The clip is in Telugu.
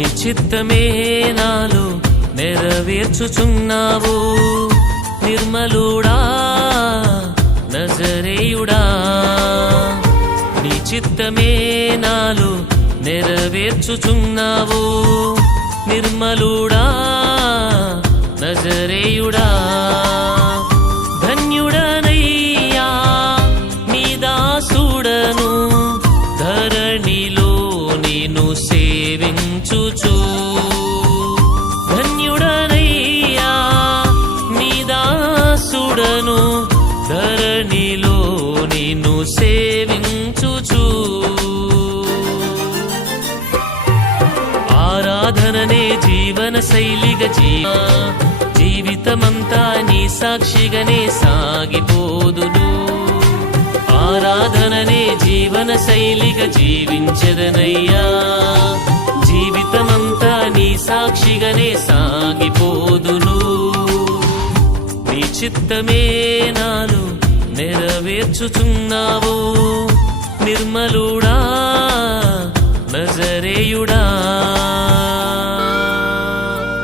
నీ చిత్తమే నాలో నెరవేర్చుచున్నావు నిర్మలుడా నజరేయుడా నీ చిత్తమే నాలో నెరవేర్చుచున్నావు నిర్మలుడా నజరేయుడా ధన్యుడనయ్యా నీ దాసుడను ధరణిలో నిన్ను సేవించుచు ధన్యుడనయ్యా నీ దాసుడను ధరణిలో నిన్ను సేవించుచు ఆరాధననే జీవన శైలిగా జీవితమంతా నీ సాక్షిగానే సాగిపోదును ఆరాధననే జీవన శైలిగా జీవించదనయ్యా జీవితమంతా నీ సాక్షిగానే సాగిపోదును నీ చిత్తమే నాలో నెరవేర్చుచున్నావు నిర్మలుడా నజరేయుడా